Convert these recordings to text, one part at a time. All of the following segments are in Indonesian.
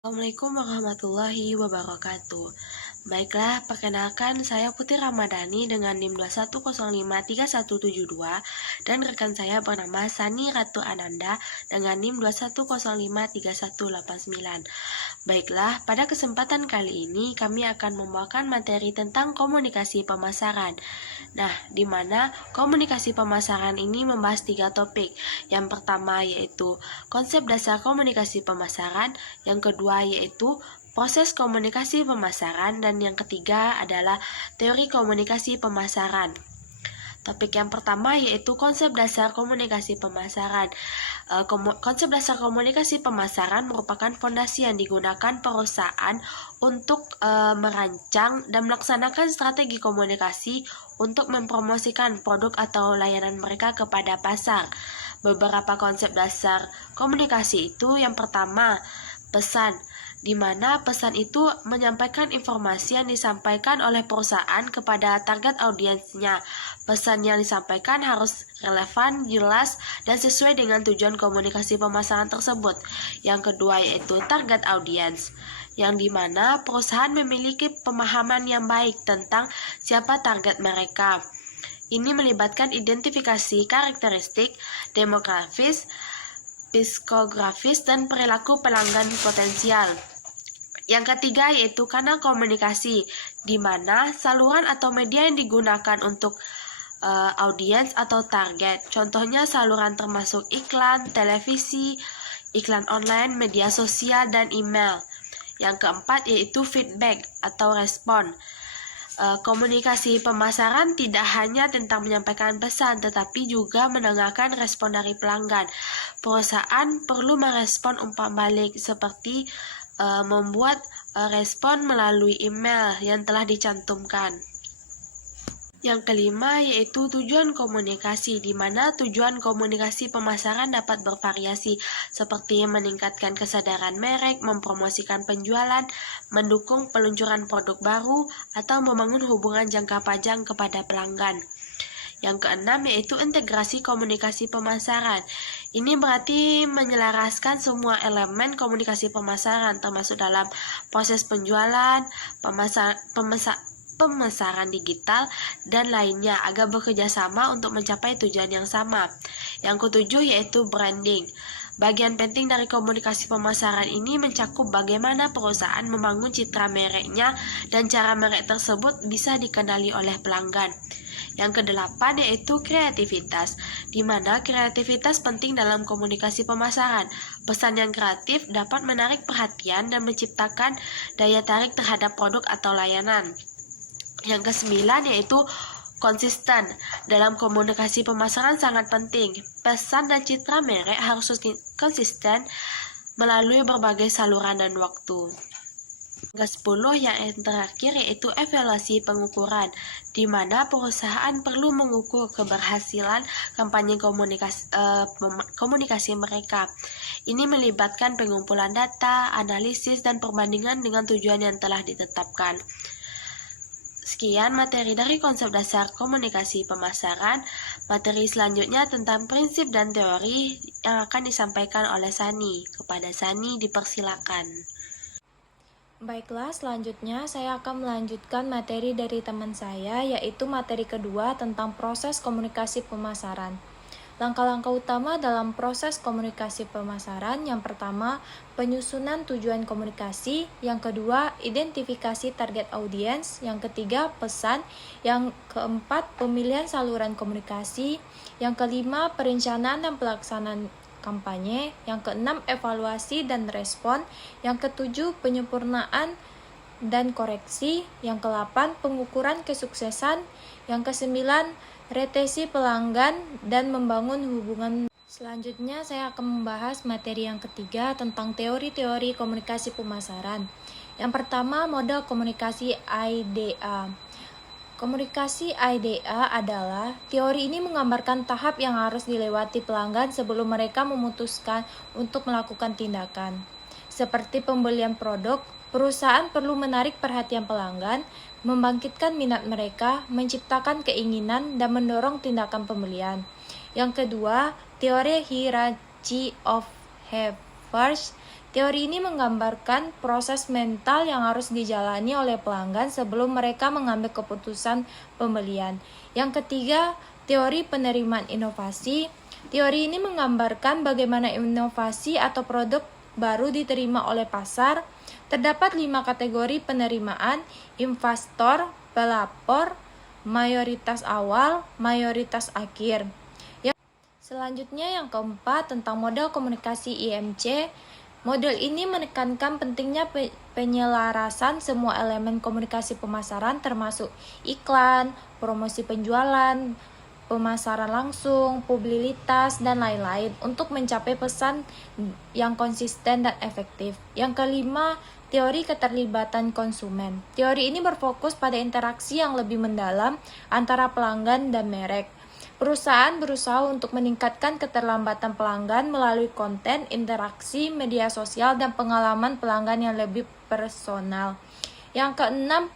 Assalamualaikum warahmatullahi wabarakatuh. Baiklah, perkenalkan saya Putri Ramadhani dengan NIM 21053172 dan rekan saya bernama Sani Ratu Ananda dengan NIM 21053189. Baiklah, pada kesempatan kali ini kami akan membawakan materi tentang komunikasi pemasaran. Nah, di mana komunikasi pemasaran ini membahas 3 topik. Yang pertama yaitu konsep dasar komunikasi pemasaran, yang kedua yaitu proses komunikasi pemasaran, dan yang ketiga adalah teori komunikasi pemasaran. Topik yang pertama yaitu konsep dasar komunikasi pemasaran. Konsep dasar komunikasi pemasaran merupakan fondasi yang digunakan perusahaan untuk merancang dan melaksanakan strategi komunikasi untuk mempromosikan produk atau layanan mereka kepada pasar. Beberapa konsep dasar komunikasi itu, yang pertama, pesan, di mana pesan itu menyampaikan informasi yang disampaikan oleh perusahaan kepada target audiensnya. Pesan yang disampaikan harus relevan, jelas, dan sesuai dengan tujuan komunikasi pemasaran tersebut. Yang kedua yaitu target audience, yang dimana perusahaan memiliki pemahaman yang baik tentang siapa target mereka. Ini melibatkan identifikasi karakteristik, demografis, psikografis, dan perilaku pelanggan potensial. Yang ketiga yaitu kanal komunikasi, di mana saluran atau media yang digunakan untuk audiens atau target. Contohnya saluran termasuk iklan, televisi, iklan online, media sosial, dan email. Yang keempat yaitu feedback atau respon. Komunikasi pemasaran tidak hanya tentang menyampaikan pesan, tetapi juga mendengarkan respon dari pelanggan. Perusahaan perlu merespon umpan balik seperti membuat respon melalui email yang telah dicantumkan. Yang kelima yaitu tujuan komunikasi, di mana tujuan komunikasi pemasaran dapat bervariasi, seperti meningkatkan kesadaran merek, mempromosikan penjualan, mendukung peluncuran produk baru, atau membangun hubungan jangka panjang kepada pelanggan. Yang keenam yaitu integrasi komunikasi pemasaran. Ini berarti menyelaraskan semua elemen komunikasi pemasaran, termasuk dalam proses penjualan, pemasaran digital, dan lainnya agar bekerja sama untuk mencapai tujuan yang sama. Yang ketujuh yaitu branding. Bagian penting dari komunikasi pemasaran ini mencakup bagaimana perusahaan membangun citra mereknya dan cara merek tersebut bisa dikenali oleh pelanggan. Yang kedelapan yaitu kreativitas, di mana kreativitas penting dalam komunikasi pemasaran. Pesan yang kreatif dapat menarik perhatian dan menciptakan daya tarik terhadap produk atau layanan. Yang kesembilan yaitu konsisten. Dalam komunikasi pemasaran sangat penting. Pesan dan citra merek harus konsisten melalui berbagai saluran dan waktu. Ke-10 yang terakhir yaitu evaluasi pengukuran, di mana perusahaan perlu mengukur keberhasilan kampanye komunikasi mereka. Ini melibatkan pengumpulan data, analisis, dan perbandingan dengan tujuan yang telah ditetapkan. Sekian materi dari konsep dasar komunikasi pemasaran. Materi selanjutnya tentang prinsip dan teori yang akan disampaikan oleh Sani. Kepada Sani dipersilakan. Baiklah, selanjutnya saya akan melanjutkan materi dari teman saya, yaitu materi kedua tentang proses komunikasi pemasaran. Langkah-langkah utama dalam proses komunikasi pemasaran, yang pertama, penyusunan tujuan komunikasi, yang kedua, identifikasi target audiens, yang ketiga, pesan, yang keempat, pemilihan saluran komunikasi, yang kelima, perencanaan dan pelaksanaan kampanye, yang keenam evaluasi dan respon, yang ketujuh penyempurnaan dan koreksi, yang ke-8 pengukuran kesuksesan, yang ke-9 retensi pelanggan dan membangun hubungan. Selanjutnya saya akan membahas materi yang ketiga tentang teori-teori komunikasi pemasaran. Yang pertama, model komunikasi IDA. Komunikasi IDA adalah teori ini menggambarkan tahap yang harus dilewati pelanggan sebelum mereka memutuskan untuk melakukan tindakan. Seperti pembelian produk, perusahaan perlu menarik perhatian pelanggan, membangkitkan minat mereka, menciptakan keinginan, dan mendorong tindakan pembelian. Yang kedua, teori hierarchy of behaviors. Teori ini menggambarkan proses mental yang harus dijalani oleh pelanggan sebelum mereka mengambil keputusan pembelian. Yang ketiga, teori penerimaan inovasi. Teori ini menggambarkan bagaimana inovasi atau produk baru diterima oleh pasar. Terdapat 5 kategori penerimaan: investor, pelapor, mayoritas awal, mayoritas akhir. Selanjutnya yang keempat tentang model komunikasi IMC. Model ini menekankan pentingnya penyelarasan semua elemen komunikasi pemasaran termasuk iklan, promosi penjualan, pemasaran langsung, publisitas, dan lain-lain untuk mencapai pesan yang konsisten dan efektif. Yang kelima, teori keterlibatan konsumen. Teori ini berfokus pada interaksi yang lebih mendalam antara pelanggan dan merek. Perusahaan berusaha untuk meningkatkan keterlambatan pelanggan melalui konten, interaksi, media sosial, dan pengalaman pelanggan yang lebih personal. Yang keenam,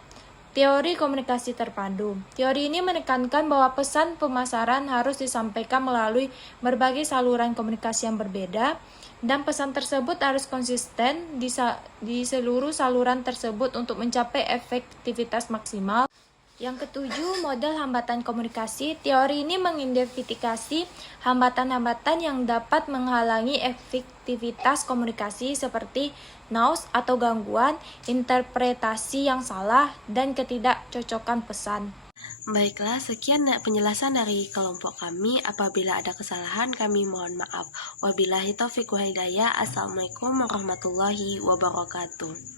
teori komunikasi terpadu. Teori ini menekankan bahwa pesan pemasaran harus disampaikan melalui berbagai saluran komunikasi yang berbeda, dan pesan tersebut harus konsisten di seluruh saluran tersebut untuk mencapai efektivitas maksimal. Yang ketujuh, model hambatan komunikasi. Teori ini mengidentifikasi hambatan-hambatan yang dapat menghalangi efektivitas komunikasi seperti noise atau gangguan, interpretasi yang salah, dan ketidakcocokan pesan. Baiklah, sekian penjelasan dari kelompok kami. Apabila ada kesalahan, kami mohon maaf. Wabillahi taufiq wal hidayah. Assalamualaikum warahmatullahi wabarakatuh.